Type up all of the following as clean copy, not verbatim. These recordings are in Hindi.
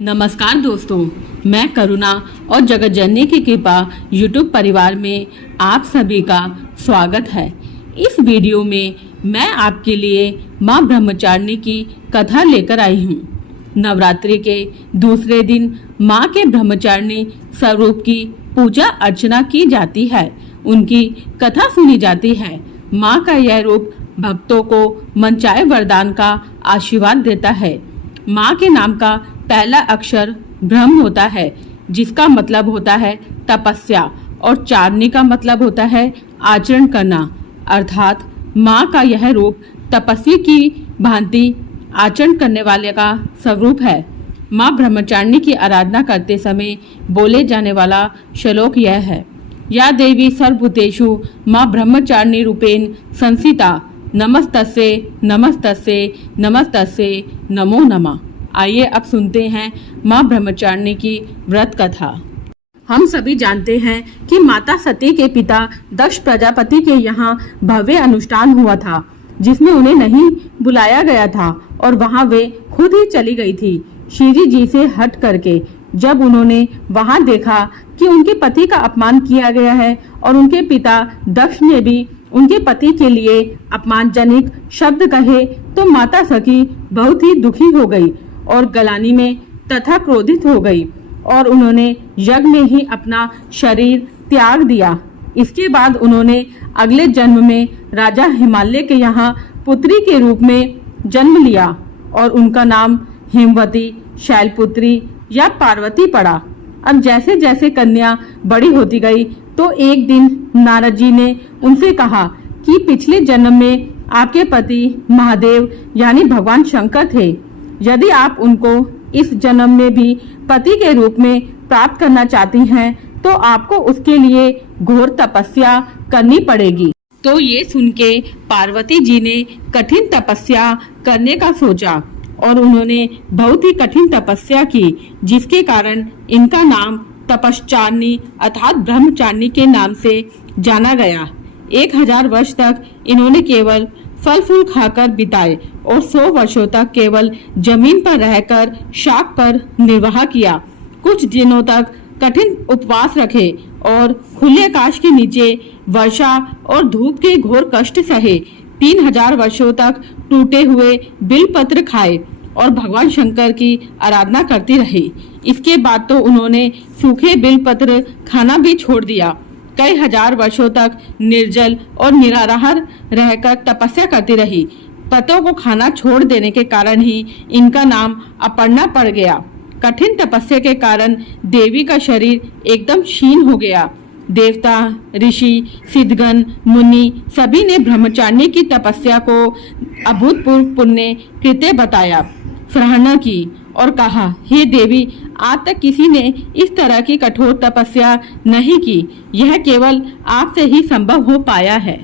नमस्कार दोस्तों, मैं करुणा और जगत जननी की कृपा यूट्यूब परिवार में आप सभी का स्वागत है। इस वीडियो में मैं आपके लिए माँ ब्रह्मचारिणी की कथा लेकर आई हूँ। नवरात्रि के दूसरे दिन माँ के ब्रह्मचारिणी स्वरूप की पूजा अर्चना की जाती है, उनकी कथा सुनी जाती है। माँ का यह रूप भक्तों को मनचाहे वरदान का आशीर्वाद देता है। माँ के नाम का पहला अक्षर ब्रह्म होता है, जिसका मतलब होता है तपस्या, और चारणी का मतलब होता है आचरण करना, अर्थात माँ का यह रूप तपस्वी की भांति आचरण करने वाले का स्वरूप है। माँ ब्रह्मचारिणी की आराधना करते समय बोले जाने वाला श्लोक यह है: या देवी सर्वभूतेषु माँ ब्रह्मचारिणी रूपेण संस्थिता, नमस्तस्ये नमस्तस्ये नमस्तस्ये नमो नमः। आइए अब सुनते हैं माँ ब्रह्मचारिणी की व्रत कथा। हम सभी जानते हैं कि माता सती के पिता दक्ष प्रजापति के यहाँ भव्य अनुष्ठान हुआ था, जिसमें उन्हें नहीं बुलाया गया था और वहाँ वे खुद ही चली गई थी, श्री जी से हट करके। जब उन्होंने वहाँ देखा कि उनके पति का अपमान किया गया है और उनके पिता दक्ष ने भी उनके पति के लिए अपमानजनक शब्द कहे, तो माता सती बहुत ही दुखी हो गई और गलानी में तथा क्रोधित हो गई और उन्होंने यज्ञ में ही अपना शरीर त्याग दिया। इसके बाद उन्होंने अगले जन्म में राजा हिमालय के यहाँ पुत्री के रूप में जन्म लिया और उनका नाम हेमवती, शैलपुत्री या पार्वती पड़ा। अब जैसे जैसे कन्या बड़ी होती गई, तो एक दिन नारद जी ने उनसे कहा कि पिछले जन्म में आपके पति महादेव यानी भगवान शंकर थे। यदि आप उनको इस जन्म में भी पति के रूप में प्राप्त करना चाहती हैं, तो आपको उसके लिए घोर तपस्या करनी पड़ेगी। तो ये सुन के पार्वती जी ने कठिन तपस्या करने का सोचा और उन्होंने बहुत ही कठिन तपस्या की, जिसके कारण इनका नाम तपश्चारिणी अर्थात ब्रह्मचारिणी के नाम से जाना गया। 1000 वर्ष तक इन्होंने केवल फल फूल खाकर बिताए और 100 वर्षों तक केवल जमीन पर रहकर शाक पर निर्वाह किया। कुछ दिनों तक कठिन उपवास रखे और खुले आकाश के नीचे वर्षा और धूप के घोर कष्ट सहे। 3000 वर्षों तक टूटे हुए बिलपत्र खाए और भगवान शंकर की आराधना करती रही। इसके बाद तो उन्होंने सूखे बिलपत्र खाना भी छोड़ दिया। कई हजार वर्षों तक निर्जल और निराहार रहकर तपस्या करती रही। पतों को खाना छोड़ देने के कारण ही इनका नाम अपर्णा पड़ गया। कठिन तपस्या के कारण देवी का शरीर एकदम क्षीण हो गया। देवता, ऋषि, सिद्धगण, मुनि सभी ने ब्रह्मचारिणी की तपस्या को अभूतपूर्व पुण्य कृत्य बताया, सराहना की और कहा, हे देवी, आज तक किसी ने इस तरह की कठोर तपस्या नहीं की। यह केवल आपसे ही संभव हो पाया है।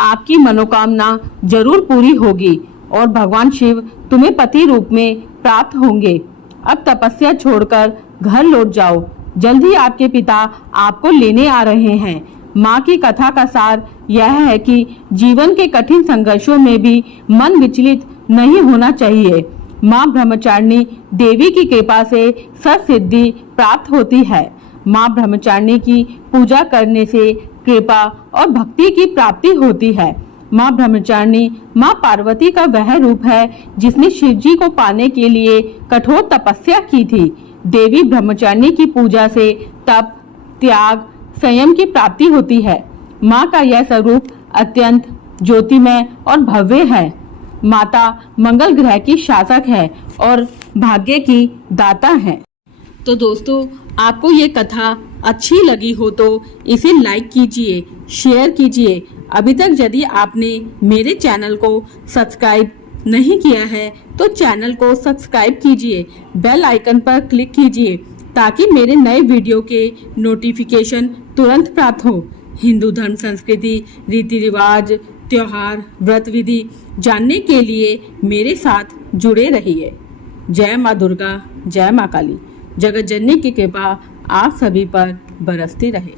आपकी मनोकामना जरूर पूरी होगी और भगवान शिव तुम्हें पति रूप में प्राप्त होंगे। अब तपस्या छोड़कर घर लौट जाओ, जल्दी आपके पिता आपको लेने आ रहे हैं। माँ की कथा का सार यह है कि जीवन के कठिन संघर्षों में भी मन विचलित नहीं होना चाहिए। माँ ब्रह्मचारिणी देवी की कृपा से सत्सिद्धि प्राप्त होती है। माँ ब्रह्मचारिणी की पूजा करने से कृपा और भक्ति की प्राप्ति होती है। माँ ब्रह्मचारिणी माँ पार्वती का वह रूप है जिसने शिव जी को पाने के लिए कठोर तपस्या की थी। देवी ब्रह्मचारिणी की पूजा से तप, त्याग, संयम की प्राप्ति होती है। माँ का यह स्वरूप अत्यंत ज्योतिमय और भव्य है। माता मंगल ग्रह की शासक है और भाग्य की दाता है। तो दोस्तों, आपको ये कथा अच्छी लगी हो तो इसे लाइक कीजिए, शेयर कीजिए। अभी तक यदि आपने मेरे चैनल को सब्सक्राइब नहीं किया है तो चैनल को सब्सक्राइब कीजिए, बेल आइकन पर क्लिक कीजिए ताकि मेरे नए वीडियो के नोटिफिकेशन तुरंत प्राप्त हो। हिंदू धर्म, संस्कृति, रीति रिवाज, त्योहार, व्रत विधि जानने के लिए मेरे साथ जुड़े रहिए। जय माँ दुर्गा, जय माँ काली। जगत जननी की कृपा आप सभी पर बरसती रहे।